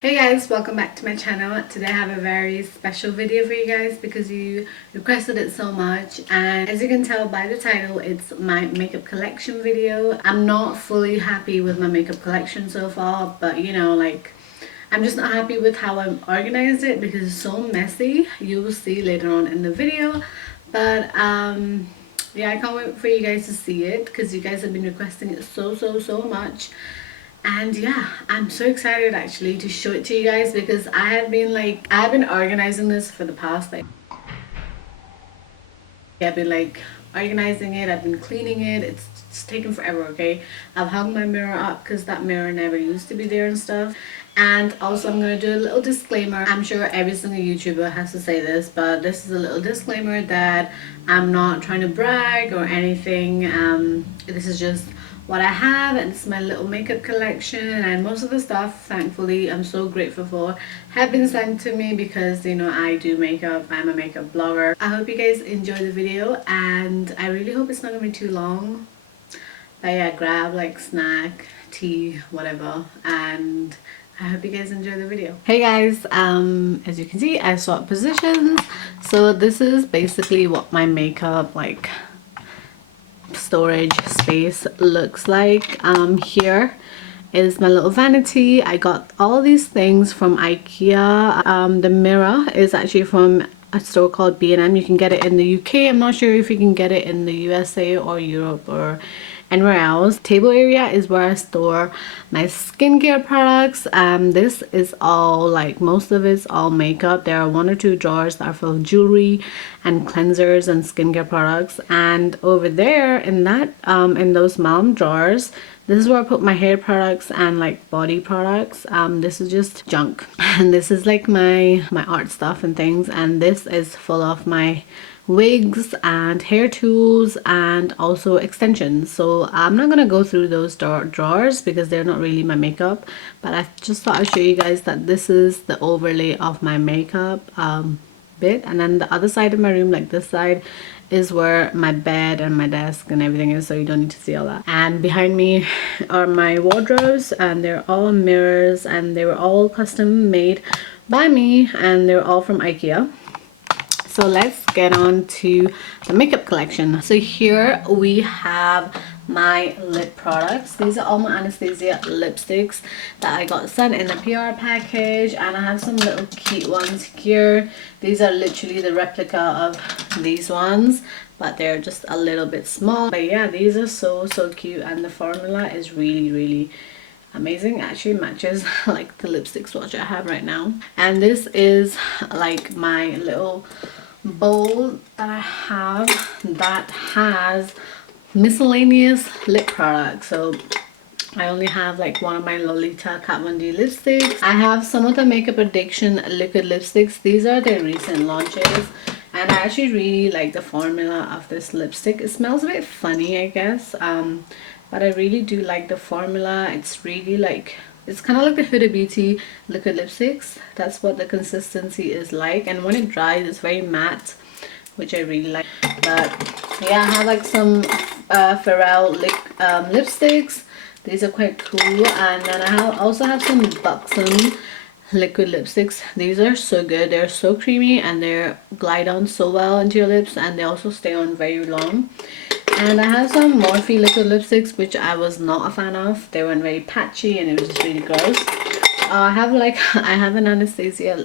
Hey guys, welcome back to my channel. Today I have a very special video for you guys because you requested it so much, and as you can tell by the title, it's my makeup collection video. I'm not fully happy with my makeup collection so far, but you know, like, I'm just not happy with how I'm organized it because it's so messy. You will see later on in the video, but yeah, I can't wait for you guys to see it because you guys have been requesting it so much. And yeah, I'm so excited actually to show it to you guys because I've been organizing this for the past I've been organizing it, I've been cleaning it. It's taken forever. Okay, I've hung my mirror up because that mirror never used to be there and stuff. And also, I'm gonna do a little disclaimer. I'm sure every single YouTuber has to say this, but this is a little disclaimer that I'm not trying to brag or anything. This is just what I have, and it's my little makeup collection, and most of the stuff, thankfully, I'm so grateful for, have been sent to me because, you know, I do makeup. I'm a makeup blogger. I hope you guys enjoy the video, and I really hope it's not gonna be too long. But yeah, grab like snack, tea, whatever, and I hope you guys enjoy the video. Hey guys, as you can see, I swapped positions. So this is basically what my makeup storage space looks like. Here is my little vanity. I got all these things from IKEA. The mirror is actually from a store called B&M. You can get it in the UK. I'm not sure if you can get it in the USA or Europe or anywhere else. Table area is where I store my skincare products. This is all, like, most of it's all makeup. There are one or two drawers that are full of jewelry and cleansers and skincare products, and over there in that in those mom drawers, this is where I put my hair products and like body products. This is just junk, and this is like my art stuff and things, and this is full of my wigs and hair tools and also extensions. So I'm not gonna go through those drawers because they're not really my makeup, but I just thought I'd show you guys that this is the overlay of my makeup bit. And then the other side of my room, like this side, is where my bed and my desk and everything is, so you don't need to see all that. And behind me are my wardrobes, and they're all mirrors, and they were all custom made by me, and they're all from IKEA. So let's get on to the makeup collection. So here we have my lip products. These are all my Anastasia lipsticks that I got sent in a PR package, and I have some little cute ones here. These are literally the replica of these ones, but they're just a little bit small. But yeah, these are so cute, and the formula is really amazing. Actually matches like the lipstick swatch I have right now. And this is like my little bowl that I have that has miscellaneous lip products. So I only have like one of my Lolita Kat Von D lipsticks. I have some of the Makeup Addiction liquid lipsticks. These are their recent launches, and I actually really like the formula of this lipstick. It smells a bit funny, I guess, but I really do like the formula. It's really like, it's kind of like the Huda Beauty liquid lipsticks. That's what the consistency is like, and when it dries it's very matte, which I really like. But yeah, I have like some Pharrell lipsticks. These are quite cool. And then I also have some Buxom liquid lipsticks. These are so good. They're so creamy, and they glide on so well into your lips, and they also stay on very long. And I have some Morphe liquid lipsticks, which I was not a fan of. They went very patchy, and it was just really gross. I have an Anastasia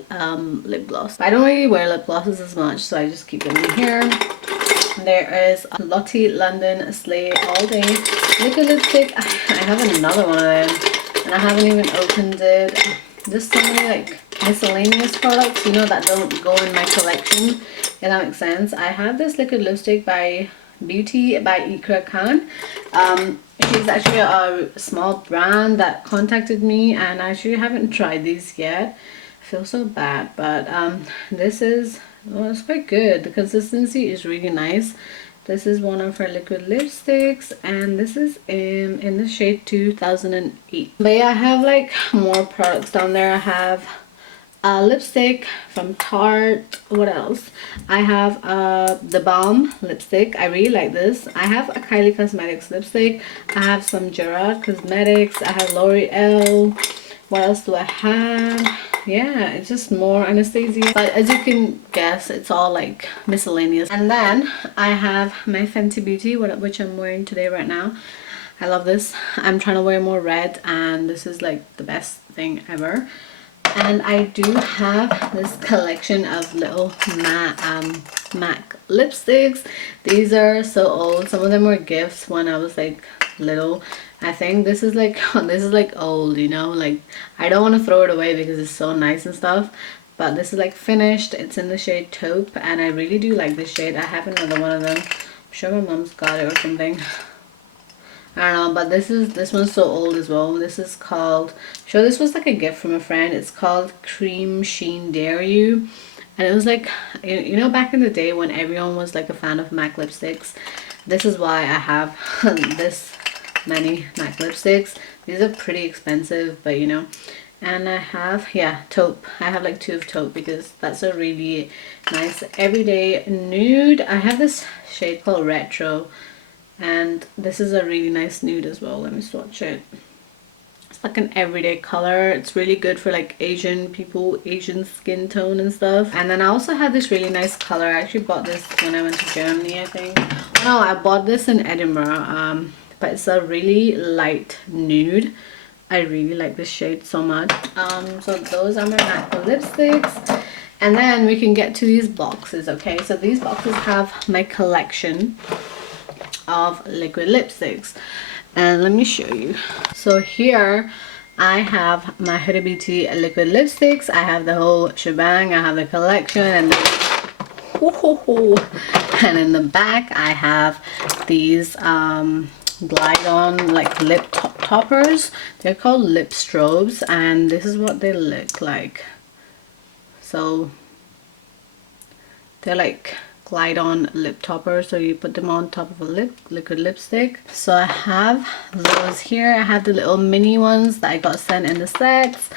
lip gloss. I don't really wear lip glosses as much, so I just keep them in here. There is Lottie London Slay All Day liquid lipstick. I have another one of them, and I haven't even opened it. There's so many like miscellaneous products, you know, that don't go in my collection, if that makes sense. I have this liquid lipstick by Beauty by Ikra Khan. She's actually a small brand that contacted me, and I actually haven't tried these yet. I feel so bad, but this is, well, it's quite good. The consistency is really nice. This is one of her liquid lipsticks, and this is in the shade 2008. But yeah, I have like more products down there. I have a lipstick from Tarte. What else? I have the Balm lipstick. I really like this. I have a Kylie Cosmetics lipstick. I have some Gerard Cosmetics. I have L'Oreal. What else do I have? Yeah, it's just more Anastasia, but as you can guess, it's all like miscellaneous. And then I have my Fenty Beauty, which I'm wearing today right now. I love this. I'm trying to wear more red, and this is like the best thing ever. And I do have this collection of little MAC lipsticks. These are so old. Some of them were gifts when I was like little. I think this is like old, you know, like I don't want to throw it away because it's so nice and stuff, but this is like finished. It's in the shade Taupe, and I really do like this shade. I have another one of them. I'm sure my mom's got it or something. I don't know, but this one's so old as well. This is called, I'm sure this was like a gift from a friend. It's called Cream Sheen Dare You, and it was like, you know, back in the day when everyone was like a fan of MAC lipsticks. This is why I have this many MAC lipsticks. These are pretty expensive, but you know. And I have, yeah, Taupe. I have like 2 of Taupe because that's a really nice everyday nude. I have this shade called Retro, and this is a really nice nude as well. Let me swatch it. It's like an everyday color. It's really good for like Asian people, Asian skin tone and stuff. And then I also had this really nice color. I actually bought this when I went to Germany, I think. No, I bought this in Edinburgh. But it's a really light nude. I really like this shade so much. So those are my MAC lipsticks. And then we can get to these boxes, okay? So these boxes have my collection of liquid lipsticks. And let me show you. So here I have my Huda Beauty liquid lipsticks. I have the whole shebang. I have the collection, and and in the back I have these glide on like lip toppers. They're called lip strobes, and this is what they look like. So they're like glide on lip toppers, so you put them on top of a liquid lipstick. So I have those here. I have the little mini ones that I got sent in the sets,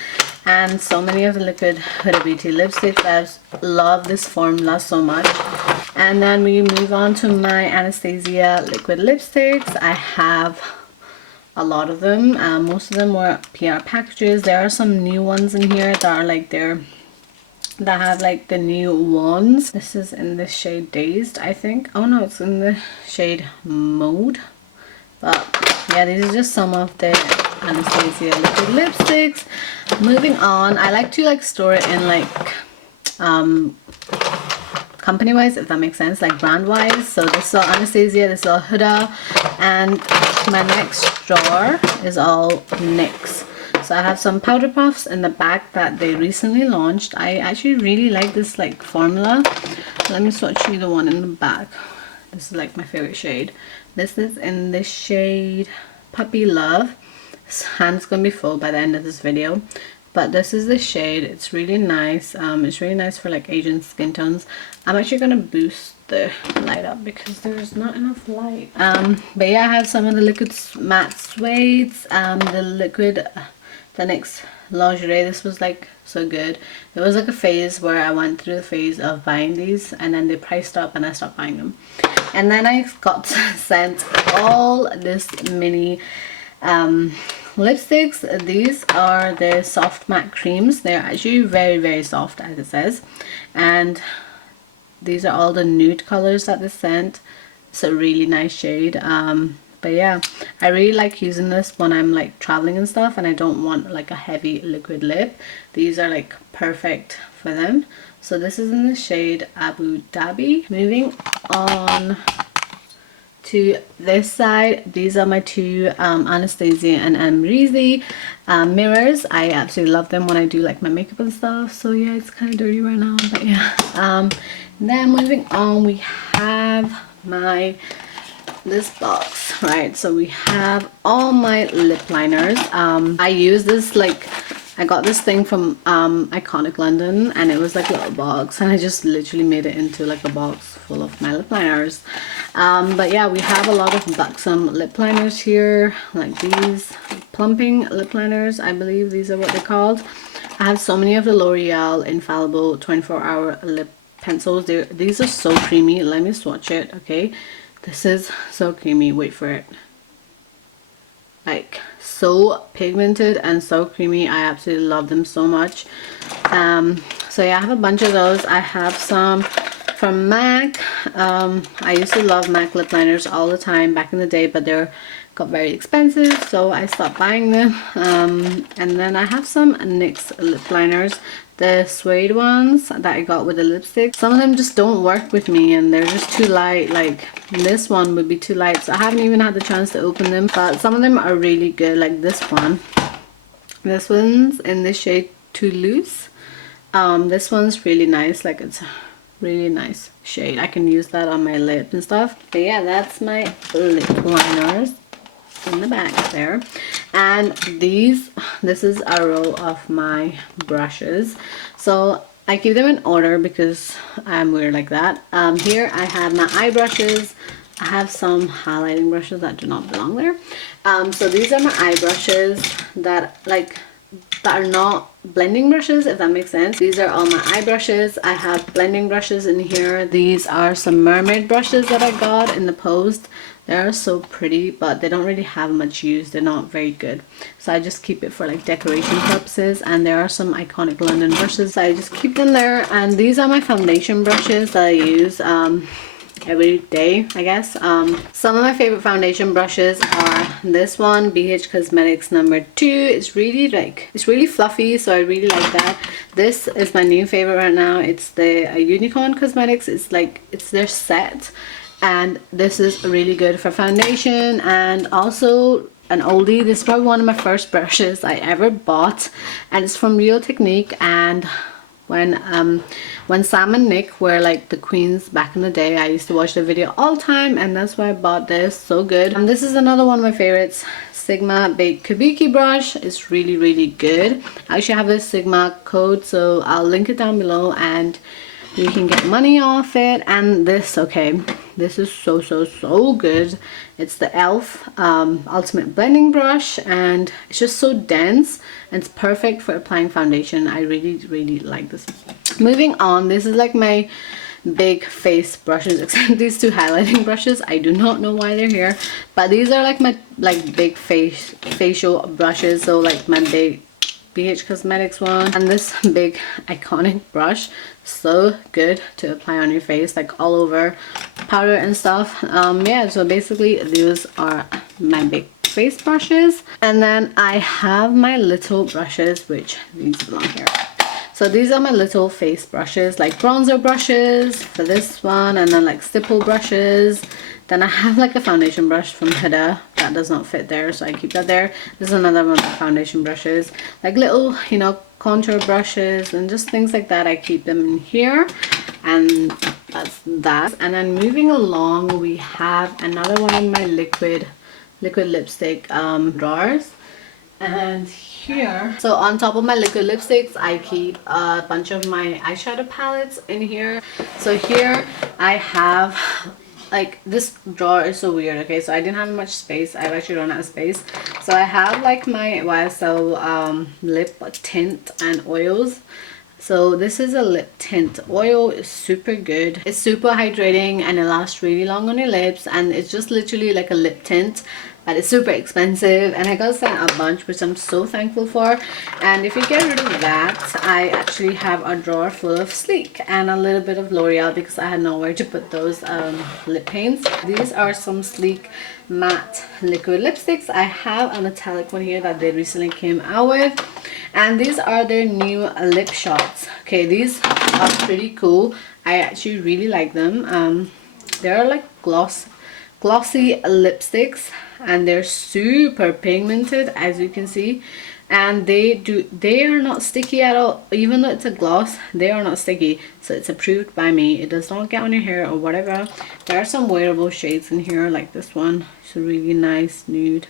and so many of the liquid Huda Beauty lipsticks. I love this formula so much. And then we move on to my Anastasia liquid lipsticks. I have a lot of them. Most of them were PR packages. There are some new ones in here that are like that have like the new ones. This is in the shade Dazed, I think. Oh no, it's in the shade Mode. But yeah, these are just some of the Anastasia liquid lipsticks. Moving on, I like to like store it in like company wise, if that makes sense, like brand wise. So this is all Anastasia, this is all Huda, and my next drawer is all NYX. So I have some powder puffs in the back that they recently launched. I actually really like this like formula. Let me swatch you the one in the back. This is like my favorite shade. This is in the shade Puppy Love. This hand's gonna be full by the end of this video, but this is the shade. It's really nice. It's really nice for like Asian skin tones. I'm actually gonna boost the light up because there's not enough light. But yeah, I have some of the liquid matte suedes, the NYX lingerie. This was like so good. There was like a phase where I went through the phase of buying these, and then they priced up and I stopped buying them. And then I got sent all this mini lipsticks. These are the soft matte creams. They're actually very, very soft, as it says, and these are all the nude colors that they sent. It's a really nice shade. But yeah, I really like using this when I'm like traveling and stuff and I don't want like a heavy liquid lip. These are like perfect for them. So this is in the shade Abu Dhabi. Moving on to this side, these are my two Anastasia and Amrezy mirrors. I absolutely love them when I do like my makeup and stuff. So yeah, it's kind of dirty right now, but yeah. Then moving on, we have this box, right? So we have all my lip liners. I use this like, I got this thing from Iconic London, and it was like a little box, and I just literally made it into like a box full of my lip liners. But yeah, we have a lot of buxom lip liners here, like these plumping lip liners. I believe these are what they're called. I have so many of the L'Oreal Infallible 24-hour lip pencils. These are so creamy. Let me swatch it. Okay, this is so creamy. Wait for it. Like so pigmented and so creamy. I absolutely love them so much. So yeah, I have a bunch of those. I have some from MAC. I used to love MAC lip liners all the time back in the day, but they're got very expensive, so I stopped buying them. And then I have some NYX lip liners, the suede ones that I got with the lipstick. Some of them just don't work with me and they're just too light. Like this one would be too light, so I haven't even had the chance to open them, but some of them are really good. Like this one, this one's in the shade Too Loose. This one's really nice. Like it's a really nice shade. I can use that on my lip and stuff. But yeah, that's my lip liners in the back there. And this is a row of my brushes, so I keep them in order because I'm weird like that. Here I have my eye brushes. I have some highlighting brushes that do not belong there. So these are my eye brushes that are not blending brushes, if that makes sense. These are all my eye brushes. I have blending brushes in here. These are some mermaid brushes that I got in the post. They're so pretty, but they don't really have much use. They're not very good, so I just keep it for like decoration purposes. And there are some iconic London brushes, so I just keep them there. And these are my foundation brushes that I use every day, I guess. Some of my favorite foundation brushes are this one, BH Cosmetics number 2. It's really fluffy, so I really like that. This is my new favorite right now. It's the Unicorn Cosmetics. It's their set, and this is really good for foundation. And also an oldie, this is probably one of my first brushes I ever bought, and it's from Real Technique. And when Sam and Nick were like the queens back in the day, I used to watch the video all the time, and that's why I bought this. So good. And this is another one of my favorites, Sigma Big Kabuki brush. It's really good. I actually have a Sigma code, so I'll link it down below and you can get money off it. And this, okay, this is so good. It's the e.l.f. Ultimate Blending Brush, and it's just so dense and it's perfect for applying foundation. I really like this. Moving on, this is like my big face brushes, except these two highlighting brushes. I do not know why they're here, but these are like my big facial brushes. So like my big BH Cosmetics one, and this big iconic brush, so good to apply on your face, like all over powder and stuff. Yeah, so basically these are my big face brushes. And then I have my little brushes, which these belong here. So these are my little face brushes, like bronzer brushes for this one, and then like stipple brushes. Then I have like a foundation brush from Huda that does not fit there, so I keep that there. This is another one of my foundation brushes, like little, you know, contour brushes and just things like that. I keep them in here, and that's that. And then moving along, we have another one of my liquid lipstick drawers. And here, so on top of my liquid lipsticks, I keep a bunch of my eyeshadow palettes in here. So here I have, like, this drawer is so weird. Okay, so I didn't have much space. I've actually run out of space. So I have like my YSL lip tint and oils. So this is a lip tint oil. It's super good. It's super hydrating and it lasts really long on your lips, and it's just literally like a lip tint, but it's super expensive, and I got sent a bunch, which I'm so thankful for. And if you get rid of that, I actually have a drawer full of Sleek and a little bit of L'Oreal because I had nowhere to put those lip paints. These are some Sleek matte liquid lipsticks. I have a metallic one here that they recently came out with, and these are their new lip shots. Okay, these are pretty cool. I actually really like them. They're like glossy lipsticks, and they're super pigmented, as you can see, and they are not sticky at all. Even though it's a gloss, they are not sticky, so it's approved by me. It does not get on your hair or whatever. There are some wearable shades in here, like this one. It's a really nice nude,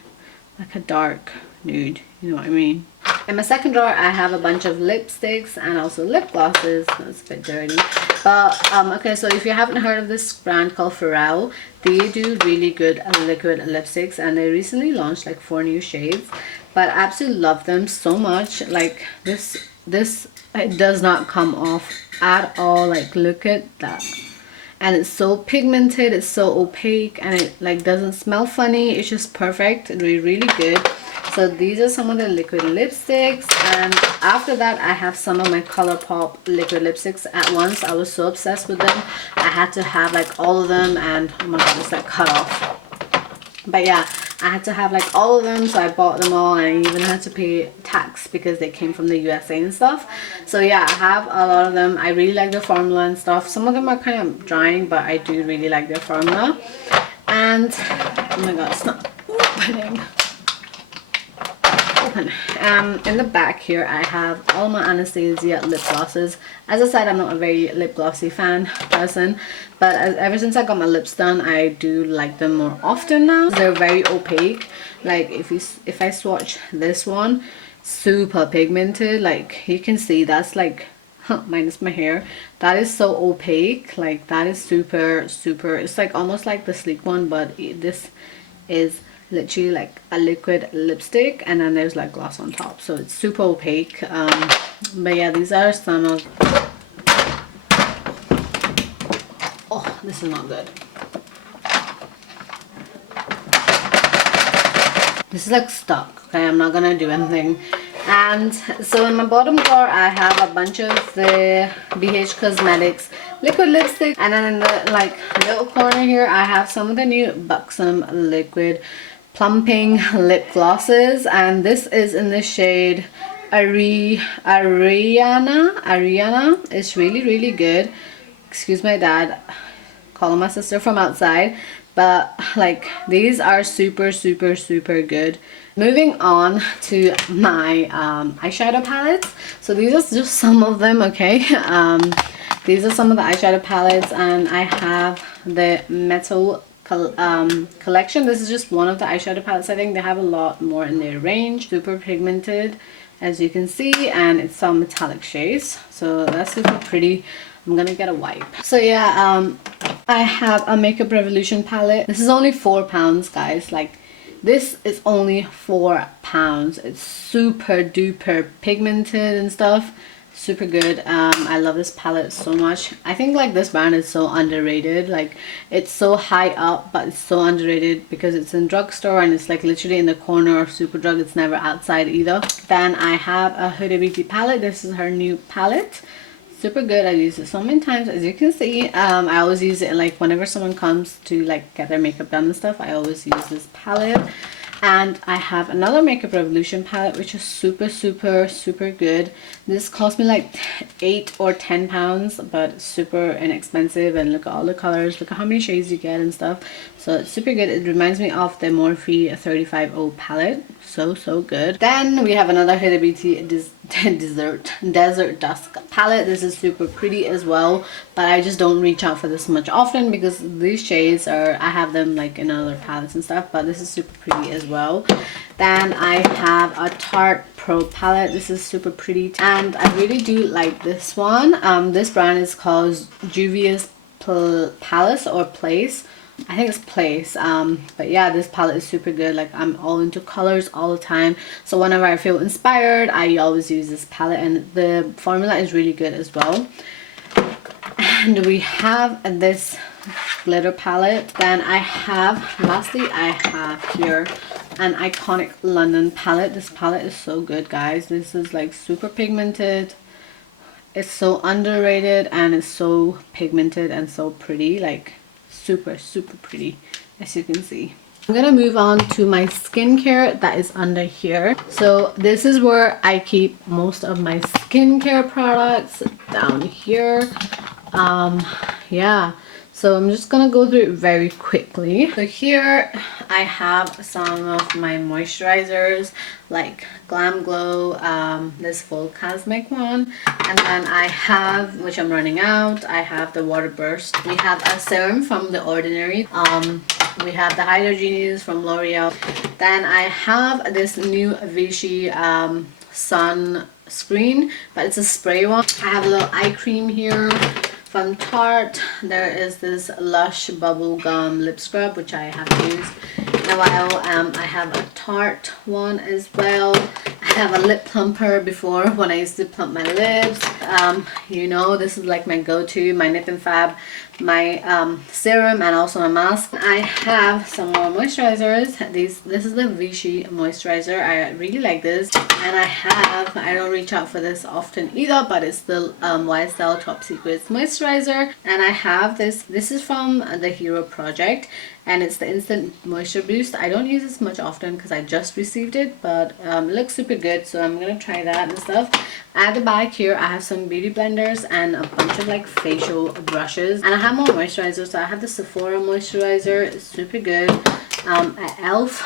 like a dark nude, you know what I mean. In my second drawer, I have a bunch of lipsticks and also lip glosses. That's a bit dirty, but okay, so if you haven't heard of this brand called Pharrell, they do really good liquid lipsticks, and they recently launched like 4 new shades, but I absolutely love them so much. Like this it does not come off at all. Like, look at that. And it's so pigmented, it's so opaque, and it like doesn't smell funny. It's just perfect, really good. So these are some of the liquid lipsticks, and after that I have some of my ColourPop liquid lipsticks at once. I was so obsessed with them, I had to have like all of them, and oh my god, it's like cut off. But yeah, I had to have like all of them, so I bought them all, and I even had to pay tax because they came from the USA and stuff. So yeah, I have a lot of them. I really like their formula and stuff. Some of them are kind of drying, but I do really like their formula. And oh my god, it's not opening. In the back here I have all my Anastasia lip glosses. As I said, I'm not a very lip glossy person, but ever since I got my lips done, I do like them more often now. They're very opaque. Like if I swatch this one, super pigmented. Like you can see, that's like minus my hair, that is so opaque. Like that is super, it's like almost like the sleek one, but this is literally like a liquid lipstick, and then there's like gloss on top, so it's super opaque. But yeah, these are some of, oh, this is not good. This is like stuck. Okay, I'm not gonna do anything. And so in my bottom drawer I have a bunch of the BH Cosmetics liquid lipstick, and then in the like little corner here I have some of the new Buxom liquid plumping lip glosses, and this is in the shade Ariana. It's really good. Excuse my dad calling my sister from outside, but like these are super good. Moving on to my eyeshadow palettes. So these are just some of them, okay? These are some of the eyeshadow palettes, and I have the Metal collection. This is just one of the eyeshadow palettes. I think they have a lot more in their range. Super pigmented, as you can see, and it's some metallic shades, so that's super pretty. I'm gonna get a wipe. So yeah, I have a Makeup Revolution palette. This is only £4, guys. Like this is only £4. It's super duper pigmented and stuff. Super good. I love this palette so much. I think like this brand is so underrated. Like it's so high up, but it's so underrated because it's in Drugstore, and it's like literally in the corner of Superdrug. It's never outside either. Then I have a Hoodie Beauty palette. This is her new palette. Super good. I use it so many times, as you can see. I always use it like whenever someone comes to like get their makeup done and stuff. I always use this palette. And I have another Makeup Revolution palette, which is super good. This cost me like £8 or £10, but super inexpensive, and look at all the colors, look at how many shades you get and stuff. So it's super good. It reminds me of the Morphe 35O palette. So good. Then we have another Huda Beauty Desert Dusk palette. This is super pretty as well, but I just don't reach out for this much often because these shades are, I have them like in other palettes and stuff, but this is super pretty as well. Then I have a Tart Pro Palette. This is super pretty, and I really do like this one. This brand is called Juvia's Palace or Place. I think it's Place. But yeah, this palette is super good. Like I'm all into colors all the time, so whenever I feel inspired I always use this palette, and the formula is really good as well. And we have this glitter palette. Then I have, lastly I have here an Iconic London palette. This palette is so good, guys. This is like super pigmented. It's so underrated, and it's so pigmented and so pretty. Like super pretty, as you can see. I'm gonna move on to my skincare that is under here. So this is where I keep most of my skincare products, down here. Yeah, so I'm just gonna go through it very quickly. So here I have some of my moisturizers, like Glam Glow, this full cosmic one, and then I have, which I'm running out, I have the Water Burst. We have a serum from The Ordinary. We have the Hydro Genius from L'Oreal. Then I have this new Vichy sun screen, but it's a spray one. I have a little eye cream here from Tarte. There is this Lush Bubblegum Lip Scrub, which I have used. in a while. I have a Tarte one as well. I have a lip plumper before when I used to plump my lips. You know, this is like my go-to, my Nip and Fab, my serum, and also my mask. I have some more moisturizers. This is the Vichy moisturizer. I really like this, and I don't reach out for this often either, but it's the YSL Top Secrets moisturizer. And I have this is from the Hero Project, and it's the Instant Moisture Boost. I don't use this much often because I just received it, but it looks super good, so I'm gonna try that and stuff. At the back here I have some beauty blenders and a bunch of like facial brushes, and I have more moisturizers. So I have the Sephora moisturizer, it's super good. Elf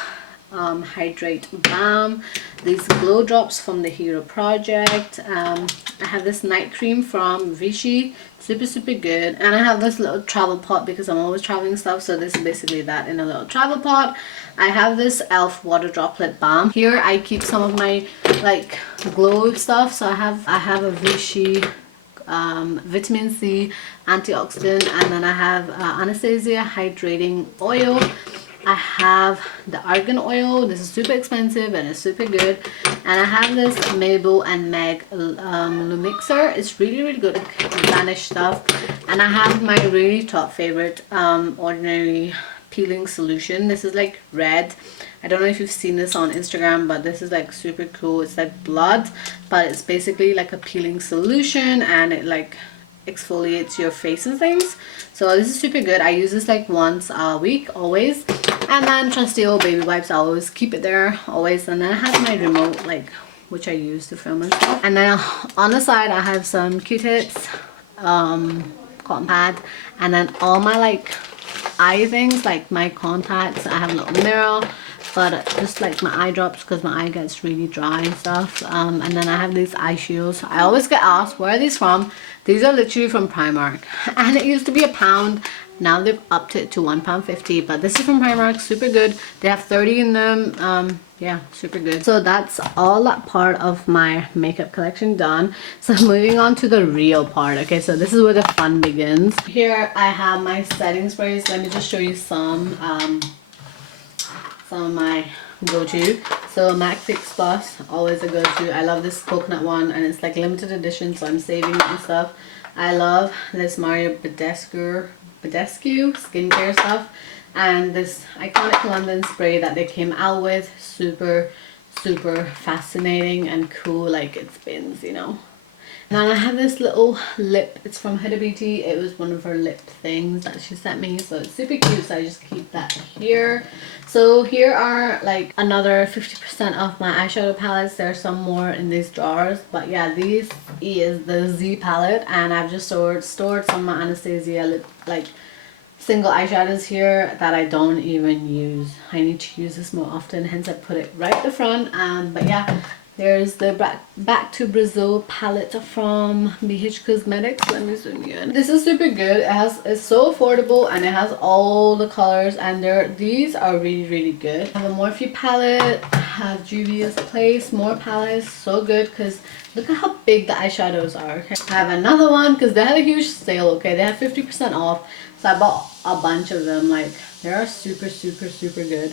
Hydrate Balm, these glow drops from the Hero Project. I have this night cream from Vichy, super good. And I have this little travel pot because I'm always traveling stuff, so this is basically that in a little travel pot. I have this Elf water droplet balm. Here I keep some of my like glow stuff. So I have a Vichy vitamin C antioxidant, and then I have Anastasia hydrating oil. I have the argan oil. This is super expensive and it's super good. And I have this Mabel and Meg Lumixer. It's really good vanish stuff. And I have my really top favorite ordinary peeling solution. This is like red. I don't know if you've seen this on Instagram, but this is like super cool. It's like blood, but it's basically like a peeling solution, and it like exfoliates your face and things. So this is super good. I use this like once a week always. And then trusty old baby wipes, I always keep it there always. And then I have my remote, like, which I use to film and stuff. And then on the side I have some Q-tips, cotton pad, and then all my like eye things, like my contacts. I have a little mirror, but just like my eye drops because my eye gets really dry and stuff. And then I have these eye shields. I always get asked, where are these from? These are literally from Primark, and it used to be £1. Now they've upped it to £1.50, but this is from Primark, super good. They have 30 in them. Yeah, super good. So that's all that part of my makeup collection done. So moving on to the real part. Okay, so this is where the fun begins. Here I have my setting sprays. Let me just show you some of my go-to. So MAC Fix Plus, always a go-to. I love this coconut one, and it's like limited edition, so I'm saving it and stuff. I love this Mario Badescu skincare stuff, and this iconic London spray that they came out with. Super fascinating and cool, like it spins, you know. And then I have this little lip. It's from Huda Beauty. It was one of her lip things that she sent me, so it's super cute, so I just keep that here. So here are like another 50% off my eyeshadow palettes. There's some more in these drawers, but yeah, this is the Z palette, and I've just stored some of my Anastasia lip, like single eyeshadows here that I don't even use. I need to use this more often, hence I put it right at the front. But yeah, there's the Back to Brazil palette from BH Cosmetics. Let me zoom you in. This is super good. It's so affordable, and it has all the colors, and these are really good. I have a Morphe palette. I have Juvia's Place, more palettes. So good, because look at how big the eyeshadows are. Okay, I have another one because they had a huge sale. Okay, they had 50% off, so I bought a bunch of them. Like, they are super good.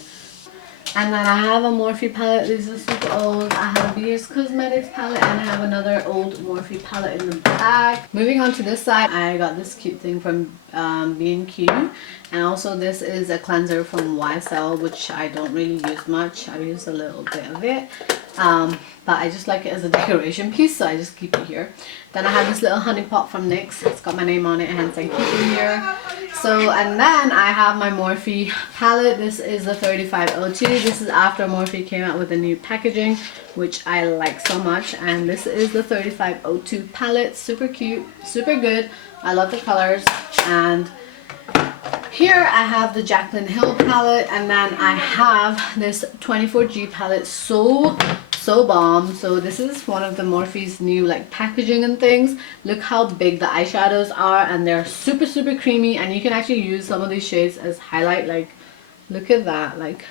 And then I have a Morphe palette. These are super old. I have a BH Cosmetics palette, and I have another old Morphe palette in the back. Moving on to this side, I got this cute thing from B&Q, and also this is a cleanser from YSL, which I don't really use much. I use a little bit of it, but I just like it as a decoration piece, so I just keep it here. Then I have this little honey pot from NYX. It's got my name on it, hence I keep it here. So, and then I have my Morphe palette. This is the 3502. This is after Morphe came out with the new packaging, which I like so much. And this is the 3502 palette. Super cute, super good. I love the colors. And here I have the Jaclyn Hill palette, and then I have this 24G palette. So bomb. So this is one of the Morphe's new like packaging and things. Look how big the eyeshadows are, and they're super creamy, and you can actually use some of these shades as highlight. Like, look at that, like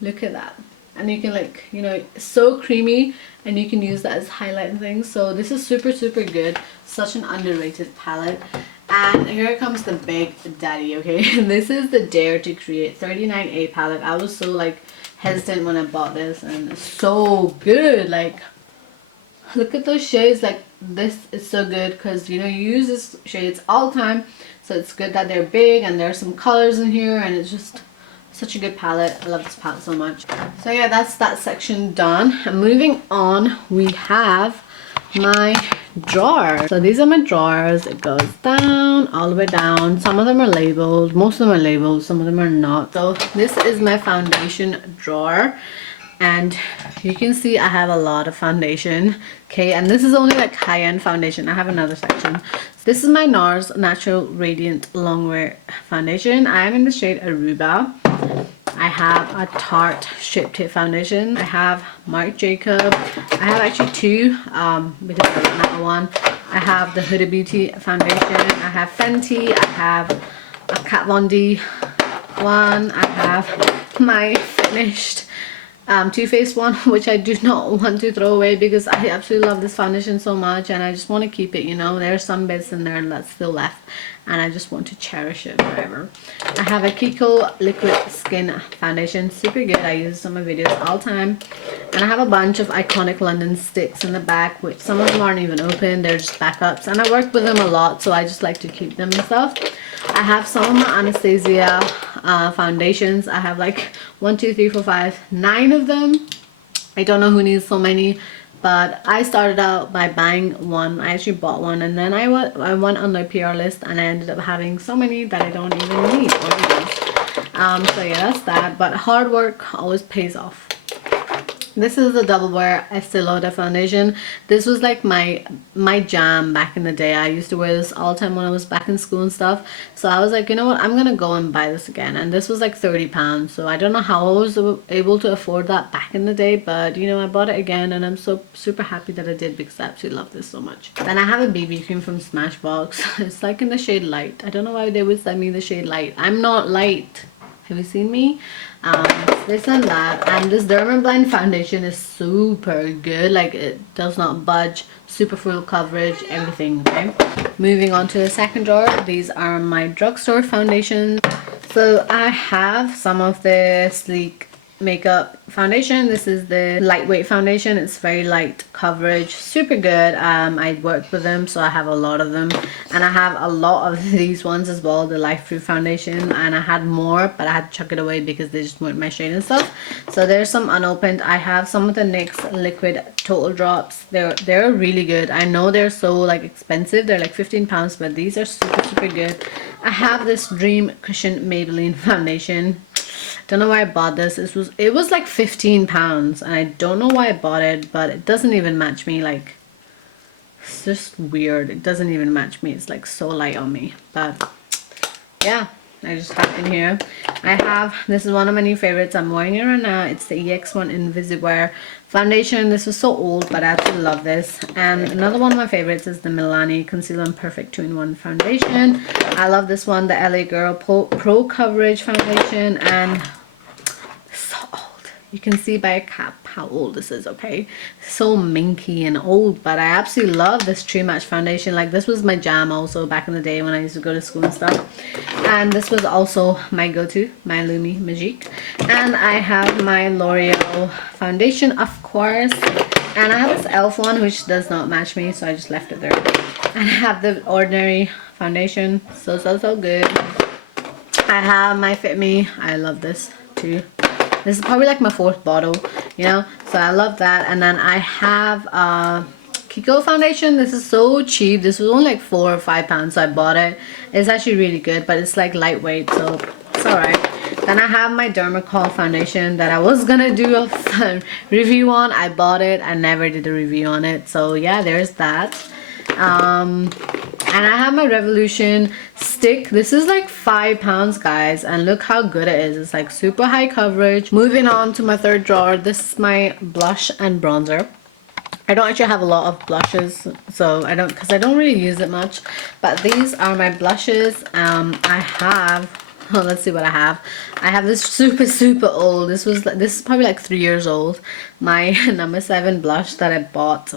look at that. And you can, like, you know, so creamy, and you can use that as highlight and things. So this is super good. Such an underrated palette. And here comes the big daddy, okay? This is the Dare to Create 39A palette. I was so like hesitant when I bought this, and it's so good. Like, look at those shades. Like, this is so good because, you know, you use this shades all the time, so it's good that they're big and there's some colors in here, and it's just such a good palette. I love this palette so much. So yeah, that's that section done. And moving on, we have my drawer. So these are my drawers. It goes down, all the way down. Some of them are labeled, most of them are labeled, some of them are not. So this is my foundation drawer, and you can see I have a lot of foundation, okay? And this is only like high-end foundation. I have another section. This is my Nars Natural Radiant Longwear foundation. I am in the shade Aruba. I have a Tarte Shape Tape foundation. I have Marc Jacob. I have actually two because I ran out of one. I have the Huda Beauty foundation. I have Fenty. I have a Kat Von D one. I have my finished Too Faced one, which I do not want to throw away because I absolutely love this foundation so much, and I just want to keep it, you know. There's some bits in there that's still left, and I just want to cherish it forever. I have a Kiko Liquid Skin Foundation, super good. I use this on my videos all the time. And I have a bunch of iconic London sticks in the back, which some of them aren't even open, they're just backups, and I work with them a lot, so I just like to keep them and stuff. I have some of my Anastasia foundations. I have like 1, 2, 3, 4, 5, 9 of them. I don't know who needs so many, but I started out by buying one. I actually bought one, and then I went on the PR list, and I ended up having so many that I don't even need or use. So yeah, that's that. But hard work always pays off. This is the Double Wear Estee Lauder foundation. This was like my jam back in the day. I used to wear this all the time when I was back in school and stuff. So I was like, you know what, I'm gonna go and buy this again. And this was like £30. So I don't know how I was able to afford that back in the day, but you know, I bought it again, and I'm so super happy that I did because I absolutely love this so much. Then I have a BB cream from Smashbox. It's like in the shade Light. I don't know why they would send me the shade Light. I'm not light. Have you seen me? This and that. And this Dermablend foundation is super good. Like, it does not budge. Super full coverage, everything, okay? Moving on to the second drawer. These are my Drugstore Foundations. So I have some of the Sleek makeup foundation. This is the lightweight foundation. It's very light coverage, super good. I worked with them, so I have a lot of them, and I have a lot of these ones as well, the Life Proof foundation, and I had more, but I had to chuck it away because they just weren't my shade and stuff. So there's some unopened. I have some of the NYX liquid total drops. They're really good. I know they're so like expensive, they're like £15, but these are super good. I have this Dream Cushion Maybelline foundation. Don't know why I bought this. It was like £15, and I don't know why I bought it, but it doesn't even match me. Like, it's just weird. It doesn't even match me. It's like so light on me, but yeah, I just have in here. I have, this is one of my new favorites. I'm wearing it right now. It's the EX1 Invisiwear foundation. This was so old, but I absolutely love this. And another one of my favorites is the Milani Concealer and Perfect 2-in-1 foundation. I love this one, the LA Girl Pro Coverage foundation, and so old. You can see by a cap how old this is, okay? So minky and old, but I absolutely love this True Match foundation. Like, this was my jam also back in the day when I used to go to school and stuff. And this was also my go-to, my Lumi Magique. And I have my L'Oreal foundation, of course. And I have this e.l.f. one, which does not match me, so I just left it there. And I have the Ordinary foundation, so good. I have my Fit Me. I love this too. This is probably like my 4th bottle, you know, so I love that. And then I have Kiko foundation. This is so cheap. This was only like £4 or £5, so I bought it. It's actually really good, but it's like lightweight, so it's alright. Then I have my Dermacol foundation that I was gonna do a review on. I bought it. I never did a review on it, so yeah, there's that. And I have my Revolution stick. This is like £5, guys, and look how good it is. It's like super high coverage. Moving on to my 3rd drawer. This is my blush and bronzer. I don't actually have a lot of blushes, so I don't really use it much, but these are my blushes. I have, oh, let's see what I have. I have this super old, this is probably like 3 years old, my number 7 blush that I bought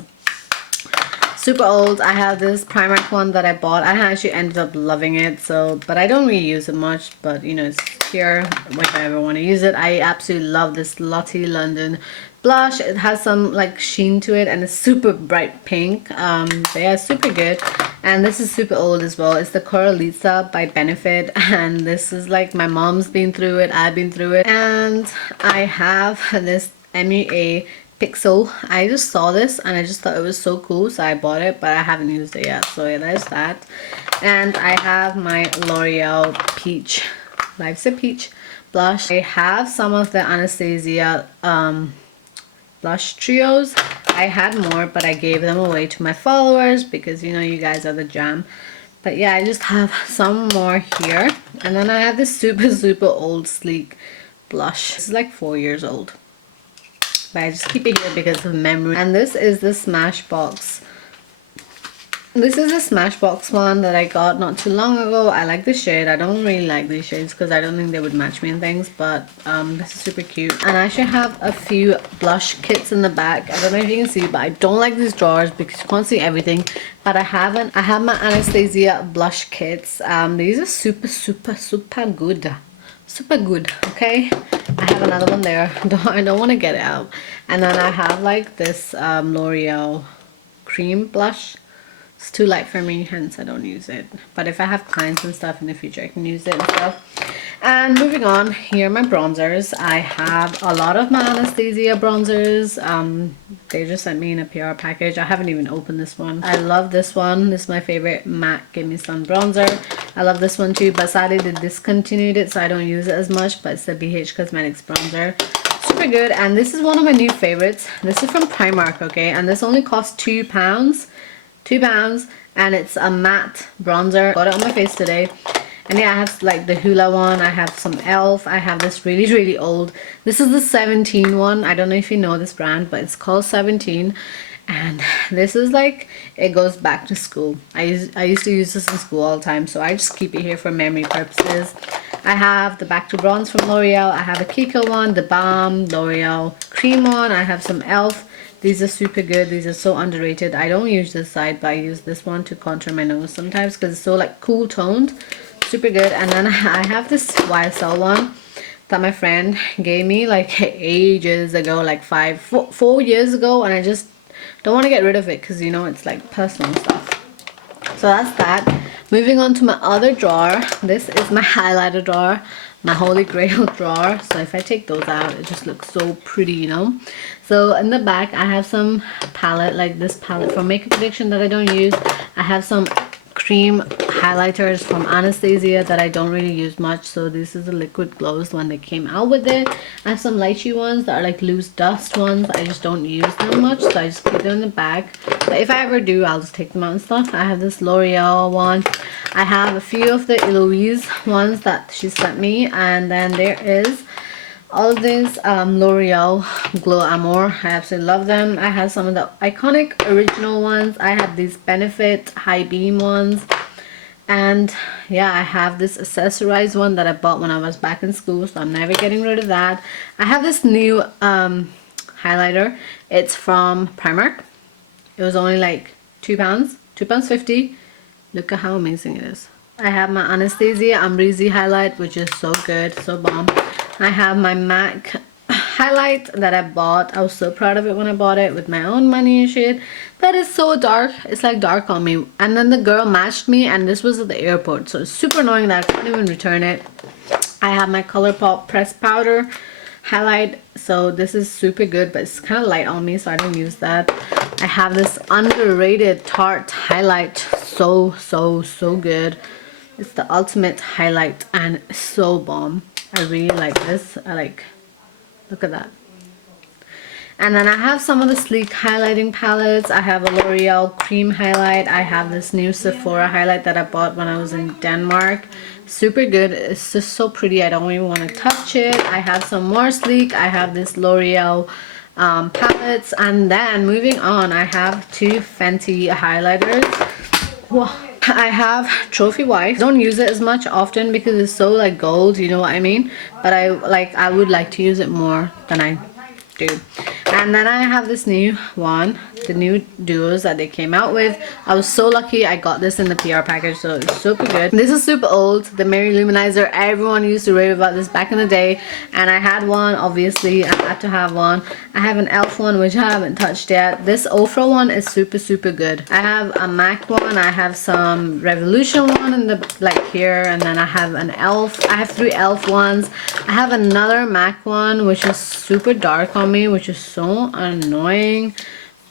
super old. I have this Primark one that I bought. I actually ended up loving it, so but I don't really use it much, but you know, it's here if I ever want to use it. I absolutely love this Lottie London blush. It has some like sheen to it and it's super bright pink. But yeah, it's super good. And this is super old as well. It's the Coralita by Benefit, and this is like my mom's been through it, I've been through it. And I have this MUA Pixel. I just saw this and I just thought it was so cool, so I bought it, but I haven't used it yet. So yeah, there's that. And I have my L'Oreal Peach, Life's a Peach blush. I have some of the Anastasia blush trios. I had more, but I gave them away to my followers because you know you guys are the jam. But yeah, I just have some more here. And then I have this super old sleek blush. This is like 4 years old, but I just keep it here because of memory. And this is the Smashbox. This is a Smashbox one that I got not too long ago. I like the shade. I don't really like these shades because I don't think they would match me and things, but this is super cute. And I actually have a few blush kits in the back. I don't know if you can see, but I don't like these drawers because you can't see everything. But I have my Anastasia blush kits. These are super good. Super good. Okay, I have another one there. I don't want to get it out. And then I have like this L'Oreal cream blush. It's too light for me, hence I don't use it. But if I have clients and stuff in the future, I can use it and stuff. And moving on, here are my bronzers. I have a lot of my Anastasia bronzers. They just sent me in a PR package. I haven't even opened this one. I love this one. This is my favorite MAC Give Me Sun bronzer. I love this one too, but sadly they discontinued it, so I don't use it as much. But it's the BH Cosmetics bronzer. Super good. And this is one of my new favorites. This is from Primark, okay? And this only costs £2. £2, and it's a matte bronzer. Got it on my face today. And yeah, I have like the Hoola one. I have some e.l.f. I have this really old. This is the 17 one. I don't know if you know this brand, but it's called 17. And this is like, it goes back to school. I used to use this in school all the time, so I just keep it here for memory purposes. I have the Back to Bronze from L'Oreal. I have a Kiko one, the Balm, L'Oreal cream one. I have some e.l.f. These are super good. These are so underrated. I don't use this side, but I use this one to contour my nose sometimes because it's so like cool toned. Super good. And then I have this YSL one that my friend gave me like ages ago, like 4 years ago, and I just don't want to get rid of it because you know it's like personal stuff. So that's that. Moving on to my other drawer. This is my highlighter drawer, my holy grail drawer. So if I take those out, it just looks so pretty, you know. So in the back I have some palette, like this palette from Makeup Addiction that I don't use. I have some cream highlighters from Anastasia that I don't really use much. So this is the liquid glows when they came out with it. I have some lychee ones that are like loose dust ones. I just don't use them much, so I just keep them in the bag. But if I ever do, I'll just take them out and stuff. I have this L'Oreal one. I have a few of the Eloise ones that she sent me, and then there is all of these L'Oreal Glow Amour. I absolutely love them. I have some of the iconic original ones. I have these Benefit High Beam ones. And yeah, I have this accessorized one that I bought when I was back in school, so I'm never getting rid of that. I have this new highlighter. It's from Primark. It was only like £2, £2.50. Look at how amazing it is. I have my Anastasia Ambrisi highlight, which is so good, so bomb. I have my MAC highlight that I bought. I was so proud of it when I bought it with my own money and shit. That is so dark. It's like dark on me. And then the girl matched me, and this was at the airport, so it's super annoying that I couldn't even return it. I have my ColourPop pressed powder highlight. So this is super good, but it's kind of light on me, so I don't use that. I have this underrated Tarte highlight. So good. It's the ultimate highlight and so bomb. I really like this. Look at that. And then I have some of the sleek highlighting palettes. I have a L'Oreal cream highlight. I have this new Sephora highlight that I bought when I was in Denmark. Super good. It's just so pretty. I don't even want to touch it. I have some more sleek. I have this L'Oreal palettes. And then moving on, I have two Fenty highlighters. Whoa. I have Trophy Wife. Don't use it as much often because it's so like gold, you know what I mean? But I would like to use it more than I do. And then I have this new one the new duos that they came out with. I was so lucky I got this in the PR package, so it's super good. This is super old, the Mary Luminizer. Everyone used to rave about this back in the day, and I had one. Obviously I had to have one. I have an elf one which I haven't touched yet. This Ofra one is super good. I have a MAC one, I have some Revolution one in the like here, and then I have an elf. I have 3 elf ones. I have another MAC one which is super dark on me, which is so annoying,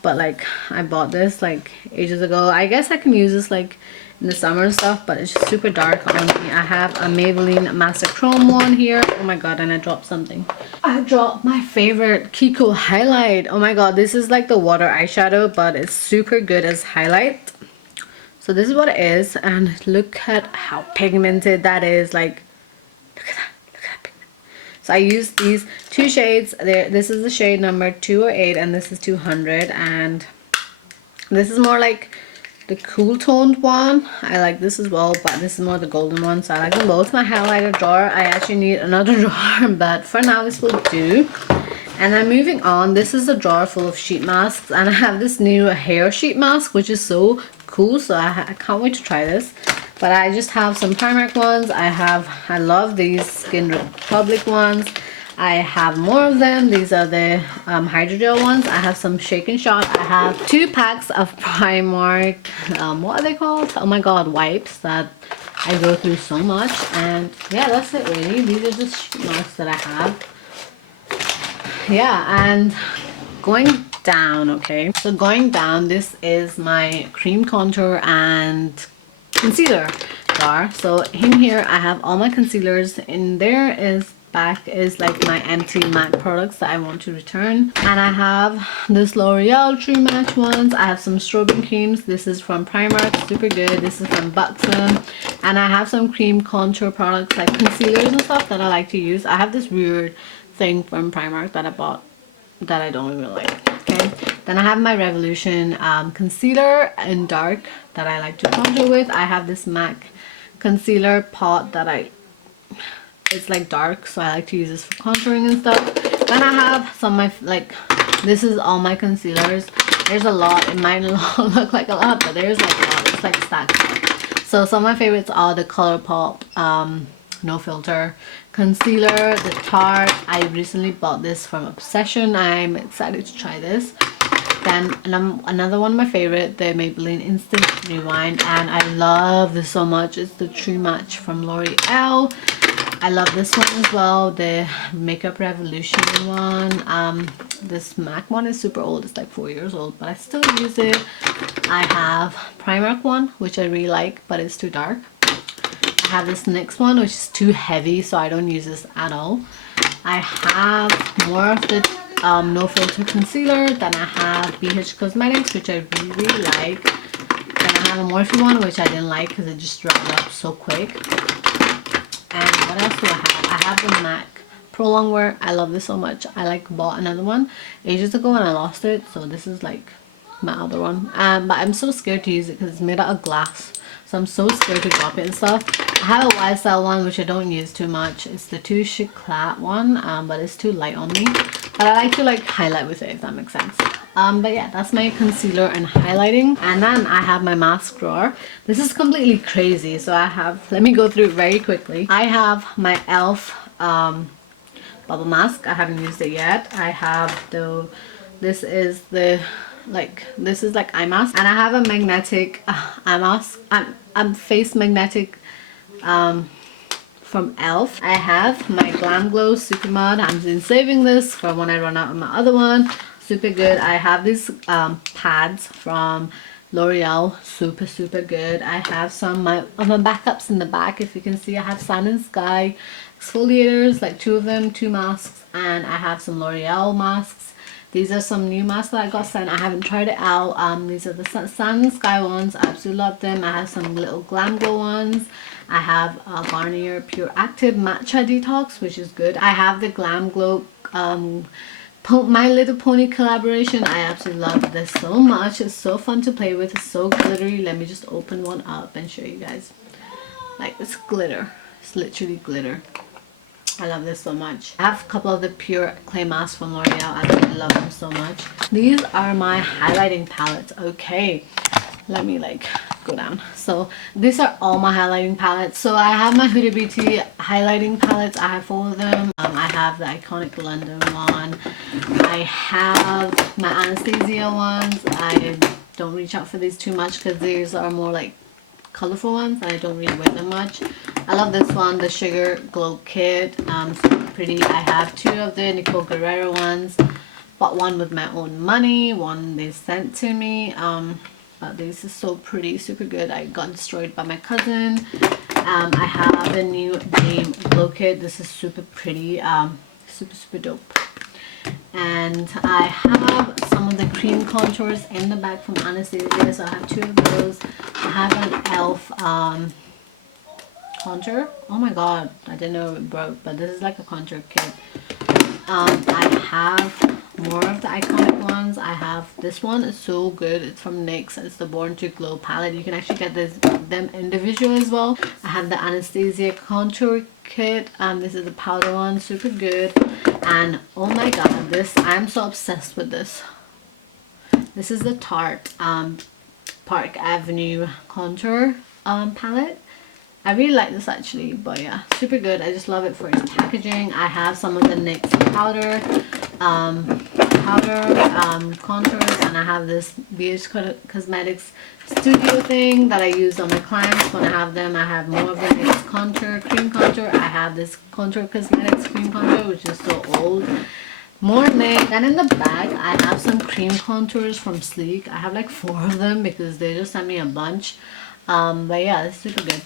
but like I bought this like ages ago. I guess I can use this like in the summer and stuff, but it's just super dark on me. I have a Maybelline Master Chrome one here. Oh my god, and I dropped something. I dropped my favorite Kiko highlight. Oh my god, this is like the water eyeshadow, but it's super good as highlight. So this is what it is, and look at how pigmented that is. Like, look at that. So I used these 2 shades. This is the shade number 208 and this is 200, and this is more like the cool toned one. I like this as well, but this is more the golden one, so I like them both. My highlighter drawer, I actually need another drawer, but for now this will do. And then moving on, this is a drawer full of sheet masks, and I have this new hair sheet mask which is so cool, so I can't wait to try this. But I just have some Primark ones. I love these Skin Republic ones. I have more of them. These are the hydrogel ones. I have some Shake and Shot. I have 2 packs of Primark, what are they called? Oh my god, wipes that I go through so much. And yeah, that's it really. These are just sheet masks that I have. Yeah, and going down, okay. So going down, this is my cream contour and concealer jar. So in here I have all my concealers. In there is back is like my empty MAC products that I want to return, and I have this L'Oreal True Match ones. I have some strobing creams. This is from Primark, super good. This is from Buxom, and I have some cream contour products like concealers and stuff that I like to use. I have this weird thing from Primark that I bought that I don't even like. Okay, then I have my Revolution concealer in dark that I like to contour with. I have this MAC concealer pot that it's like dark, so I like to use this for contouring and stuff. Then I have some of my, like, this is all my concealers. There's a lot. It might not look like a lot, but there's like a lot. It's like stacked up. So some of my favorites are the ColourPop No Filter concealer, the Tarte. I recently bought this from Obsession. I'm excited to try this. Then another one of my favorite, the Maybelline Instant Rewind, and I love this so much. It's the True Match from L'Oreal. I love this one as well, the Makeup Revolution one. This MAC one is super old. It's like 4 years old, but I still use it. I have Primark one, which I really like, but it's too dark. I have this NYX one, which is too heavy, so I don't use this at all. I have more of the No Filter concealer. Then I have BH Cosmetics, which I really like. Then I have a Morphe one, which I didn't like because it just dried up so quick. And what else do I have? I have the MAC Prolongwear. I love this so much. I like bought another one ages ago and I lost it, so this is like my other one. But I'm so scared to use it because it's made out of glass, so I'm so scared to drop it and stuff. I have a YSL one which I don't use too much. It's the Too Chiclat one, but it's too light on me. But I like to like highlight with it, if that makes sense. But yeah, that's my concealer and highlighting. And then I have my mask drawer. This is completely crazy, so I have, let me go through it very quickly. I have my e.l.f. Bubble mask. I haven't used it yet. I have this is like eye mask, and I have a magnetic eye mask, face magnetic from e.l.f. I have my Glam Glow Super Mud. I'm been saving this for when I run out of my other one. Super good. I have these pads from L'Oreal, super good. I have some of my backups in the back. If you can see, I have Sun and Sky exfoliators, like 2 of them, 2 masks, and I have some L'Oreal masks. These are some new masks that I got sent. I haven't tried it out. These are the Sun and Sky ones. I absolutely love them. I have some little Glam Glow ones. I have Garnier Pure Active Matcha Detox, which is good. I have the Glam Glow My Little Pony collaboration. I absolutely love this so much. It's so fun to play with. It's so glittery. Let me just open one up and show you guys. Like, it's glitter. It's literally glitter. I love this so much. I have a couple of the pure clay masks from L'Oreal. I really love them so much. These are my highlighting palettes. Okay, let me like go down. So these are all my highlighting palettes. So I have my Huda Beauty highlighting palettes. I have 4 of them. I have the iconic London one. I have my Anastasia ones. I don't reach out for these too much because these are more like colorful ones and I don't really wear them much. I love this one, the Sugar Glow Kit. Super pretty. I have 2 of the Nicole Guerrero ones. Bought one with my own money, one they sent to me. But this is so pretty, super good. I got destroyed by my cousin. I have the new Dame Glow Kit. This is super pretty, super dope. And I have some of the cream contours in the bag from Anastasia, so I have 2 of those. I have an e.l.f. Contour. Oh my god, I didn't know it broke, but this is like a contour kit. I have more of the iconic ones. I have this one, is so good. It's from NYX. It's the Born to Glow palette. You can actually get them individual as well. I have the Anastasia Contour Kit. This is the powder one, super good. And oh my god, this, I'm so obsessed with this. This is the Tarte Park Avenue Contour palette. I really like this actually, but yeah, super good. I just love it for its packaging. I have some of the NYX powder contours, and I have this BH Cosmetics studio thing that I use on my clients when I have them. I have more of the NYX contour, cream contour. I have this Contour Cosmetics cream contour, which is so old. More NYX. And in the bag, I have some cream contours from Sleek. I have like 4 of them because they just sent me a bunch. But yeah, it's super good.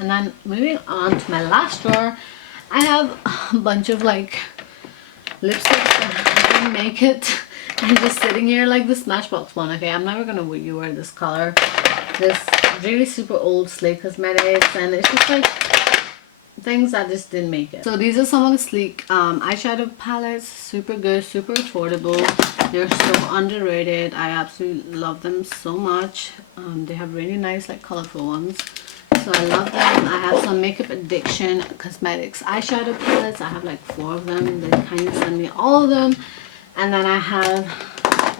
And then moving on to my last drawer, I have a bunch of like lipsticks that I didn't make it. I'm just sitting here like the Smashbox one. Okay, I'm never gonna wear this color. This really super old Sleek Cosmetics, and it's just like things that just didn't make it. So these are some of the Sleek eyeshadow palettes. Super good, super affordable. They're so underrated. I absolutely love them so much. They have really nice like colorful ones. So I love them. I have some Makeup Addiction Cosmetics eyeshadow palettes. I have like 4 of them. They kindly send me all of them. And then I have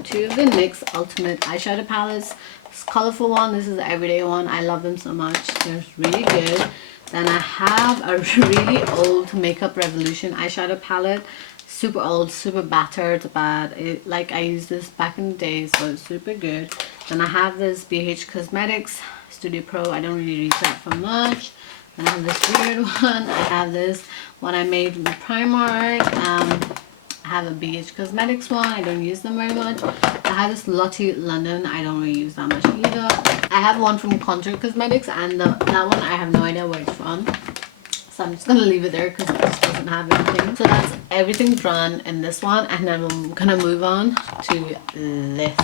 2 of the NYX Ultimate eyeshadow palettes. This colorful one, this is the everyday one. I love them so much. They're really good. Then I have a really old Makeup Revolution eyeshadow palette. Super old, super battered, but like I used this back in the day, so it's super good. Then I have this BH Cosmetics Studio Pro. I don't really use that for much. Then I have this weird one. I have this one I made from Primark. I have a BH Cosmetics one. I don't use them very much. I have this Lottie London. I don't really use that much either. I have one from Contour Cosmetics, and that one I have no idea where it's from. So I'm just gonna leave it there because it just doesn't have anything. So that's everything done in this one, and then I'm gonna move on to this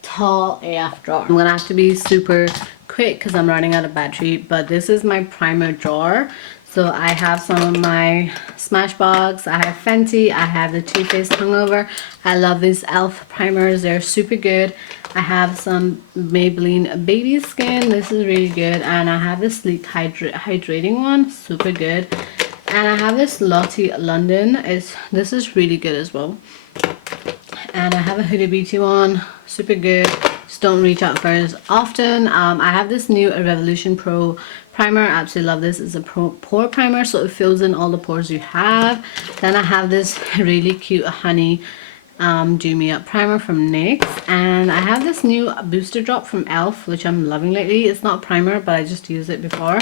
tall AF drawer. I'm gonna have to be super quick because I'm running out of battery, but this is my primer drawer. So I have some of my Smashbox, I have Fenty, I have the Too Faced Hungover. I love these e.l.f. primers, they're super good. I have some Maybelline Baby Skin, this is really good. And I have this Sleek Hydrating one, super good. And I have this Lottie London, this is really good as well. And I have a Huda Beauty one, super good. Just don't reach out for as often. I have this new Revolution Pro primer. I absolutely love this. It's a pore primer, so it fills in all the pores you have. Then I have this really cute honey Do Me Up primer from NYX, and I have this new booster drop from e.l.f. which I'm loving lately. It's not primer, but I just used it before.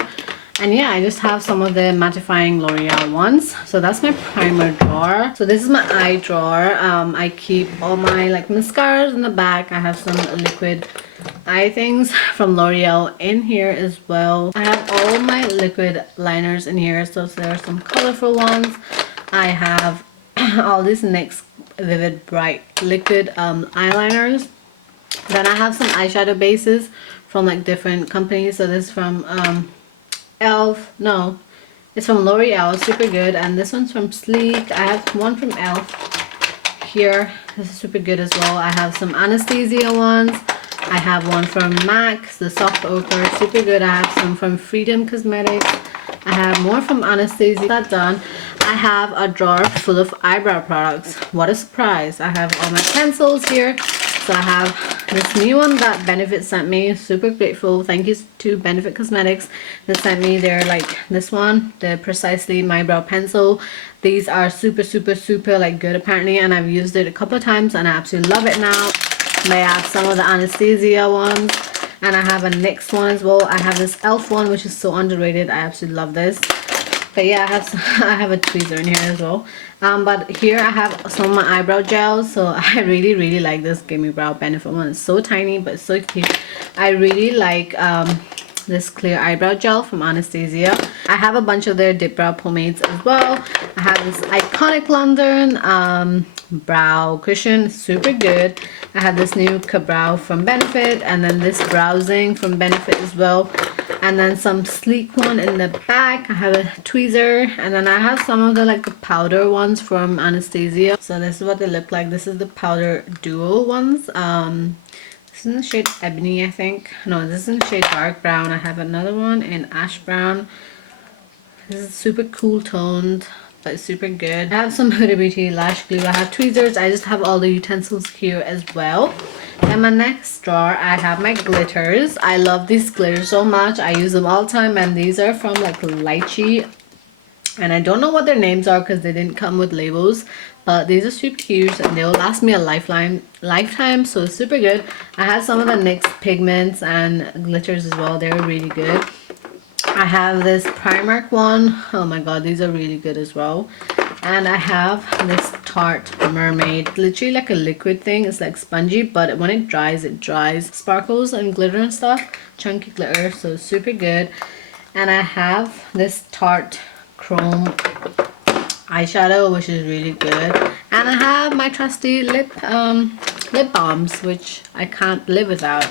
And yeah, I just have some of the mattifying L'Oreal ones. So that's my primer drawer. So this is my eye drawer. I keep all my like mascaras in the back. I have some liquid eye things from L'Oreal in here as well. I have all my liquid liners in here. So there are some colorful ones. I have all these NYX Vivid Bright liquid eyeliners. Then I have some eyeshadow bases from like different companies. So this is from e.l.f. No, it's from L'Oreal, super good. And this one's from Sleek. I have one from e.l.f. here. This is super good as well. I have some Anastasia ones. I have one from MAC, the soft ochre, super good. I have some from Freedom Cosmetics. I have more from Anastasia. That done. I have a drawer full of eyebrow products. What a surprise. I have all my pencils here. So I have this new one that Benefit sent me. Super grateful. Thank you to Benefit Cosmetics that sent me their, like, this one, the Precisely My Brow Pencil. These are super like good apparently, and I've used it a couple of times and I absolutely love it now. I have some of the Anastasia ones, and I have a NYX one as well. I have this e.l.f. one, which is so underrated. I absolutely love this. But yeah, I have a tweezer in here as well. But here I have some of my eyebrow gels. So I really like this Gimme Brow Benefit one. It's so tiny but so cute. I really like this clear eyebrow gel from Anastasia. I have a bunch of their dip brow pomades as well. I have this iconic London brow cushion, super good. I have this new Kabrow from Benefit, and then this Browsing from Benefit as well, and then some sleek one in the back. I have a tweezer, and then I have some of the like the powder ones from Anastasia. So this is what they look like. This is the powder duo ones. This is in the shade Ebony, I think. No, this is in the shade Dark Brown. I have another one in Ash Brown. This is super cool toned, but super good. I have some Huda Beauty lash glue. I have tweezers. I just have all the utensils here as well. In my next drawer, I have my glitters. I love these glitters so much. I use them all the time, and these are from like Lychee. And I don't know what their names are because they didn't come with labels. But these are super cute and they'll last me a lifetime, so super good. I have some of the NYX pigments and glitters as well. They're really good. I have this Primark one. Oh my god, these are really good as well. And I have this Tarte Mermaid, literally like a liquid thing. It's like spongy, but when it dries sparkles and glitter and stuff, chunky glitter, so super good. And I have this Tarte Chrome eyeshadow, which is really good. And I have my trusty lip balms, which I can't live without.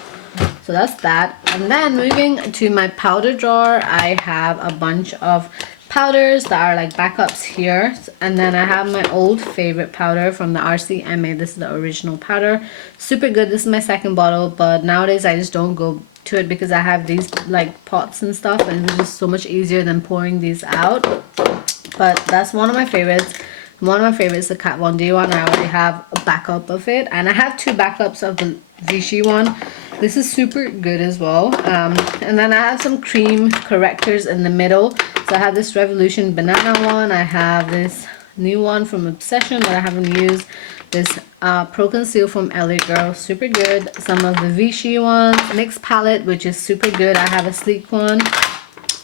So that's that. And then moving to my powder drawer, I have a bunch of powders that are like backups here. And then I have my old favorite powder from the RCMA. This is the original powder. Super good. This is my second bottle, but nowadays I just don't go to it because I have these like pots and stuff, and it's just so much easier than pouring these out. But that's one of my favorites. One of my favorites is the Kat Von D one. I already have a backup of it, and I have two backups of the Vichy one. This is super good as well. And then I have some cream correctors in the middle. So I have this Revolution Banana one. I have this new one from Obsession that I haven't used. This Pro Conceal from LA Girl, super good. Some of the Vichy ones. NYX palette, which is super good. I have a sleek one.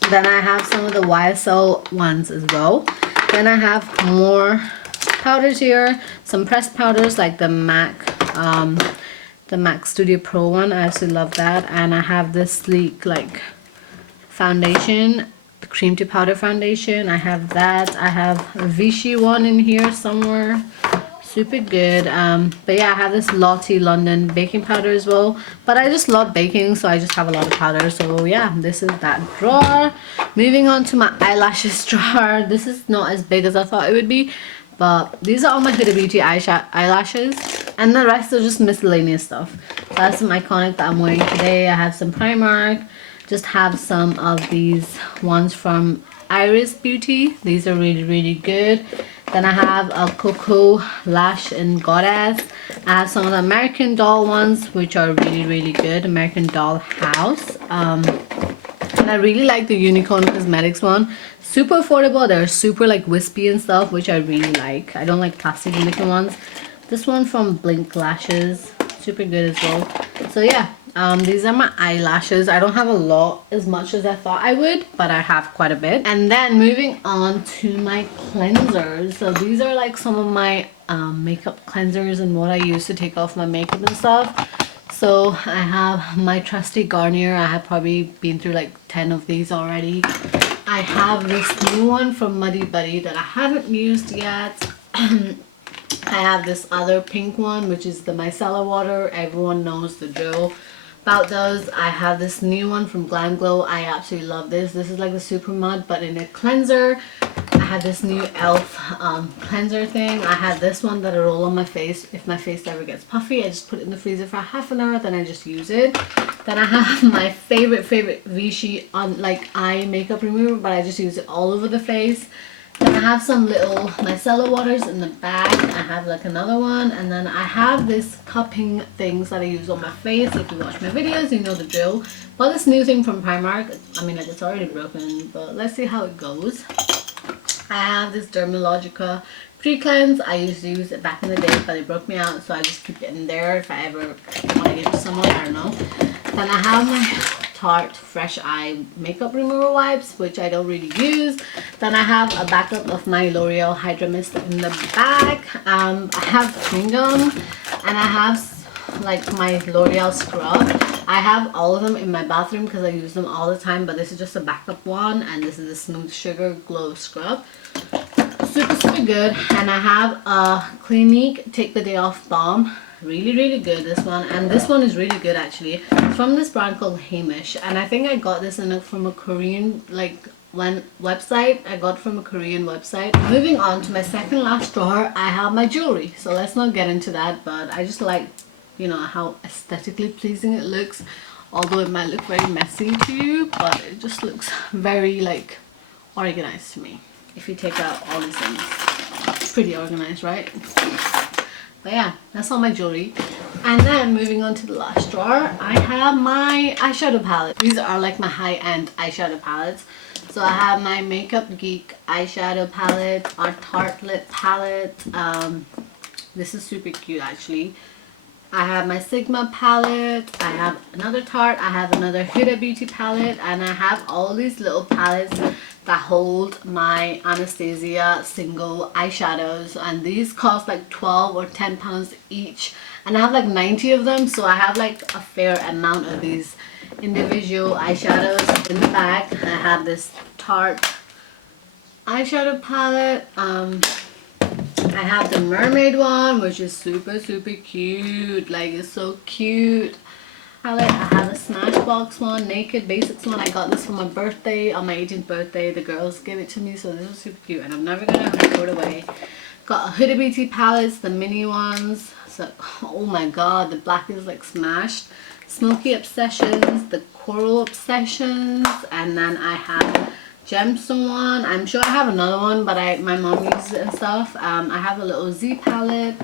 Then I have some of the YSL ones as well. Then I have more powders here. Some pressed powders like the MAC Studio Pro one. I absolutely love that. And I have this sleek like foundation, the cream to powder foundation. I have that. I have a Vichy one in here somewhere. Super good. But yeah, I have this Lottie London baking powder as well, but I just love baking, so I just have a lot of powder. So yeah, this is that drawer. Moving on to my eyelashes drawer. This is not as big as I thought it would be, but these are all my Huda Beauty eyelashes, and the rest are just miscellaneous stuff. So I have some iconic that I'm wearing today. I have some Primark. Just have some of these ones from Iris Beauty. These are really good. Then I have a Coco Lash in Goddess. I have some of the American Doll ones, which are really good. American Doll House. And I really like the Unicorn Cosmetics one. Super affordable. They're super like wispy and stuff, which I really like. I don't like plastic looking ones. This one from Blink Lashes, super good as well. So yeah, these are my eyelashes. I don't have a lot as much as I thought I would, but I have quite a bit. And then moving on to my cleansers. So these are like some of my makeup cleansers and what I use to take off my makeup and stuff. So I have my trusty Garnier. I have probably been through like 10 of these already. I have this new one from Muddy Buddy that I haven't used yet. I have this other pink one, which is the Micellar Water. Everyone knows the drill about those. I have this new one from Glam Glow. I absolutely love this. This is like the Super Mud, but in a cleanser. I have this new e.l.f. Cleanser thing. I have this one that I roll on my face. If my face ever gets puffy, I just put it in the freezer for half an hour, then I just use it. Then I have my favorite Vichy on like eye makeup remover, but I just use it all over the face. Then I have some little Micellar Waters in the bag. I have like another one, and then I have this cupping things that I use on my face. If you watch my videos, you know the drill. But this new thing from Primark, I mean, like, it's already broken, but let's see how it goes. I have this Dermalogica pre-cleanse. I used to use it back in the day, but it broke me out, so I just keep it in there if I ever want to give it to someone. I don't know. Then I have my Tarte Fresh Eye Makeup Remover Wipes, which I don't really use. Then I have a backup of my L'Oreal Hydra Mist in the bag. I have chewing gum, and I have like my L'Oreal scrub. I have all of them in my bathroom because I use them all the time, but this is just a backup one, and this is a Smooth Sugar Glow Scrub. Super good. And I have a Clinique Take the Day Off Balm. Really good, this one. And this one is really good actually. It's from this brand called Hamish, and I think I got this from a Korean website. I got it from a Korean website. Moving on to my second last drawer, I have my jewelry. So let's not get into that, but I just like, you know, how aesthetically pleasing it looks, although it might look very messy to you, but it just looks very like organized to me. If you take out all these things, it's pretty organized, right? But yeah, that's all my jewelry. And then moving on to the last drawer, I have my eyeshadow palette. These are like my high-end eyeshadow palettes. So I have my Makeup Geek eyeshadow palette, our Tarte lip palette. This is super cute actually. I have my Sigma palette, I have another Tarte, I have another Huda Beauty palette, and I have all these little palettes that hold my Anastasia single eyeshadows, and these cost like 12 or 10 pounds each, and I have like 90 of them, so I have like a fair amount of these individual eyeshadows in the bag. I have this Tarte eyeshadow palette. I have the mermaid one, which is super cute. Like, it's so cute. I have a Smashbox one, Naked Basics one. I got this for my birthday, on my 18th birthday. The girls gave it to me, so this is super cute, and I'm never gonna throw it away. Got a Huda Beauty palettes, the mini ones. So, oh my god, the black is like smashed. Smoky Obsessions, the Coral Obsessions, and then I have Gemstone one. I'm sure I have another one, but my mom uses it and stuff. I have a little Z palette,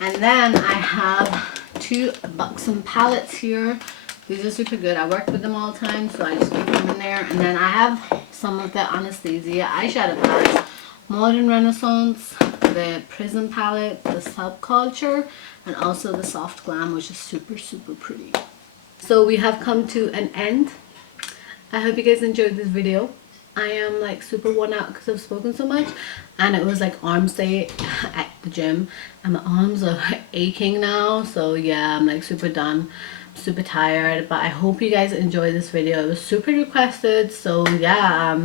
and then I have two Buxom palettes here. These are super good. I work with them all the time, so I just keep them in there. And then I have some of the Anastasia eyeshadow palettes. Modern Renaissance, the Prism palette, the Subculture, and also the Soft Glam, which is super pretty. So we have come to an end. I hope you guys enjoyed this video. I am like super worn out because I've spoken so much, and it was like arms day at the gym, and my arms are aching now. So yeah, I'm like super done, super tired, but I hope you guys enjoyed this video. It was super requested, so yeah,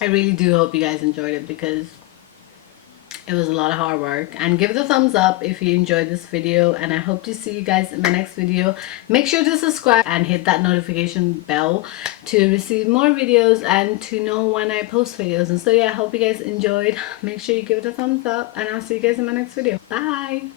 I really do hope you guys enjoyed it because it was a lot of hard work. And give it a thumbs up if you enjoyed this video, and I hope to see you guys in my next video. Make sure to subscribe and hit that notification bell to receive more videos and to know when I post videos. And so yeah, I hope you guys enjoyed. Make sure you give it a thumbs up, and I'll see you guys in my next video. Bye.